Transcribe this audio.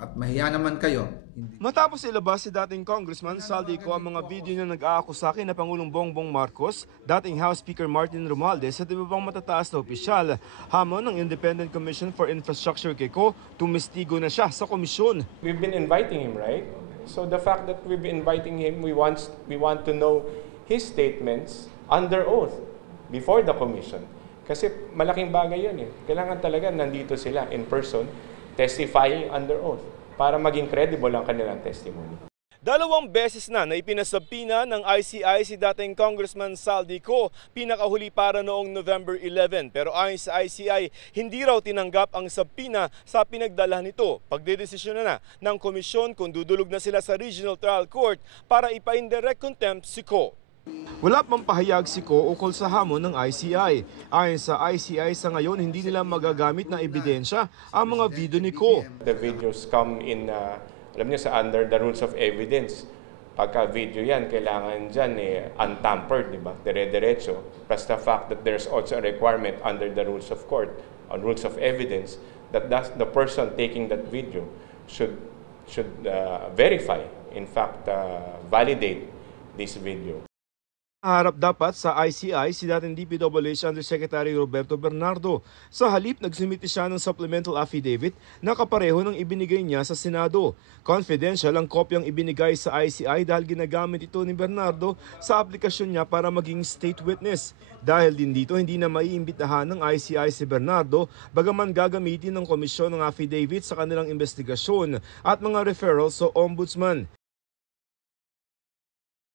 at mahiya naman kayo. Matapos ilabas si dating Congressman Saldico ang mga video na nag-aakusa kina Pangulong Bongbong Marcos, dating House Speaker Martin Romualdez at iba pang matataas na opisyal, hamon ng Independent Commission for Infrastructure Kiko, tumistigo na siya sa komisyon. We've been inviting him, right? So the fact that we've been inviting him, we want to know his statements under oath before the commission. Kasi malaking bagay yun eh. Kailangan talaga nandito sila in person, testifying under oath para maging credible ang kanilang testimony. 2 beses na ipinasabina ng ICI si dating Congressman Saldico, pinakahuli para noong November 11. Pero ayon sa ICI, hindi raw tinanggap ang sabina sa pinagdala nito. Pagdedesisyon na ng komisyon kung dudulog na sila sa Regional Trial Court para ipa-indirect contempt si Ko. Wala pang pahayag si Ko ukol sa hamon ng ICI. Ayon sa ICI, sa ngayon hindi nila magagamit na ebidensya ang mga video ni Ko. The videos come in, alam niyo, sa under the rules of evidence. Pagka video yan, kailangan dyan untampered, di ba? Dire-diretso. Plus the fact that there's also a requirement under the rules of court, on rules of evidence, that the person taking that video should verify, in fact, validate this video. Harap dapat sa ICI si dating DPWH Undersecretary Roberto Bernardo. Sa halip, nagsumiti siya ng supplemental affidavit na kapareho ng ibinigay niya sa Senado. Confidential ang kopyang ibinigay sa ICI dahil ginagamit ito ni Bernardo sa aplikasyon niya para maging state witness. Dahil din dito, hindi na maiimbitahan ng ICI si Bernardo, bagaman gagamitin ng komisyon ng affidavit sa kanilang investigasyon at mga referrals sa ombudsman.